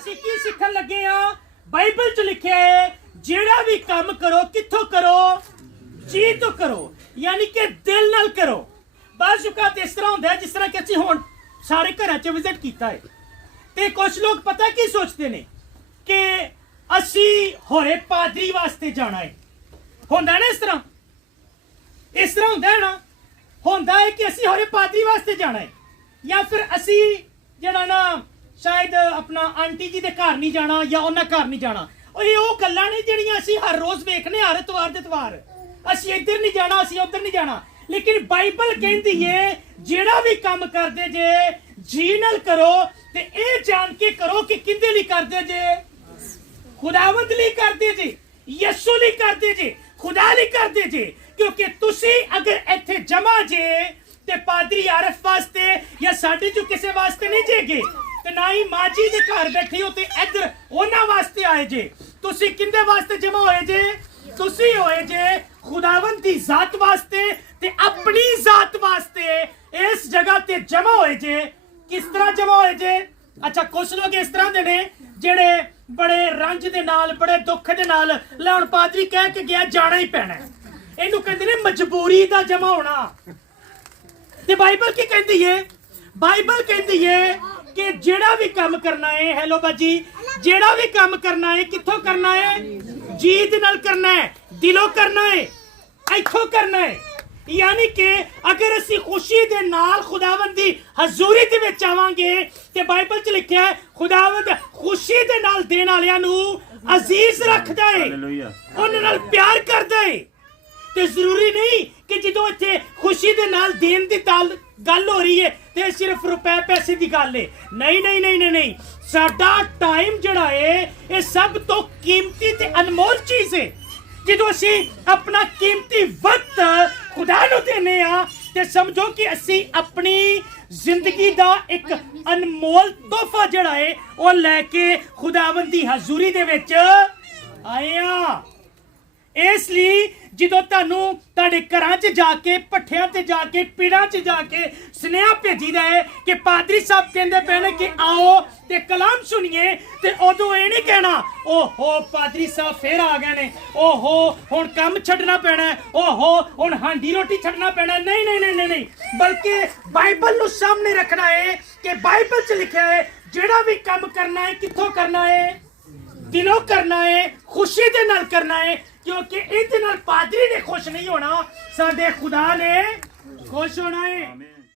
ਅਸੀਂ ਕੀ ਸਿੱਖਣ ਲੱਗੇ ਆ? ਬਾਈਬਲ 'ਚ ਲਿਖਿਆ ਹੈ ਜਿਹੜਾ ਵੀ ਕੰਮ ਕਰੋ ਕਿੱਥੋਂ ਕਰੋ? ਜੀ ਤੋਂ ਕਰੋ, यानी कि दिल नाल करो। बाज़ औक़ात इस तरह होंदा है जिस तरह कि असीं हुण सारे घरां 'च विजिट कीता है ते कुछ लोग पता की सोचते ने कि असीं होरे पादरी वास्ते जाना है। होंदा ना इस तरह होंदा है ना, होंदा है कि असीं होरे पादरी वास्ते जाना है या फिर असीं जेहड़ा ना शायद अपना आंटी जी दे घर नहीं जाना या उन्हां घर नहीं जाना। और ये वो गल्लां ने जिहड़ियां असीं हर रोज़ वेखने हर इतवार दे इतवार असीं इधर नहीं जाना असीं उधर नहीं जाना। लेकिन बाइबल कहती है जेड़ा भी काम करदे जे जी नाल करो ते ए जान के करो कि किंदे लई करदे जे? खुदावंद लई करदे जे, यीशु लई करदे जे, खुदा लई करदे जे। क्योंकि तुसी अगर इत्थे जमा जे ते पादरी आरफ वास्ते या साडे चों किसे वास्ते नहीं जेगे ते ना ही मां जी दे घर बैठे हो ते इधर उन्हां वास्ते आए जे। तुसी किंदे वास्ते जमा होए जे? तुसी होए जे खुदावंद दी जात वास्ते ते अपनी जात वास्ते इस जगह ते जमा होए जे। किस तरह जमा होए जे? अच्छा कुछ लोग इस तरह दे ने जेड़े बड़े रंज दे नाल बड़े दुख दे नाल ले हुण पादरी कह के गया जाना ही पैना है। इहनूं कहंदे ने मजबूरी दा जमा होना। ते बाइबल की कहंदी है? बाइबल कहंदी है कि जेड़ा भी काम करना है, हेलो बाजी, जेड़ा भी काम करना है कित्थों करना है? जी दे नाल करना है, दिलों करना है, इत्थों करना है। यानी कि अगर असी खुशी दे नाल खुदावंद दी हजूरी दे विच आवांगे ते बाइबल च लिखिया है खुदावंद खुशी दे नाल देण वालियां नूं अजीज रखदा है, उन्हां नाल प्यार करदा है। ते जरूरी नहीं कि जदों इत्थे खुशी दे नाल देण दी गल हो रही है ते सिर्फ रुपए पैसे दी गल है। नहीं नहीं नहीं नहीं नहीं, साडा टाइम जिहड़ा है ये सब तो कीमती ते अनमोल चीज है। जो असी अपना कीमती वक्त खुदा नूं देने आ ते समझो कि असी अपनी जिंदगी दा एक अनमोल तोहफा जिहड़ा है वो लैके खुदावंद दी हजूरी दे विच आए आ। इसलिए जो तुहानू तुहाडे घरां च जाके भट्ठियां ते जाके पीड़ां च जाके सुनेहा भेजीदा है कि पादरी साहब कहंदे पे ने कि आओ ते कलाम सुनिए ते उदों ये नहीं कहना ओहो पादरी साहब फिर आ गए ने, ओहो हुण काम छड्डना पैना है, ओहो हुण हांडी रोटी छड्डना पैना है। नहीं नहीं नहीं नहीं नहीं, बल्कि बाइबल नूं सामने रखना है कि बाइबल च लिखिया है जेड़ा भी काम करना है कित्थों करना है? दिलों करना है, खुशी दे नाल करना है। क्योंकि इहदे नाल पादरी ने खुश नहीं होना, साडे खुदा ने खुश होना है।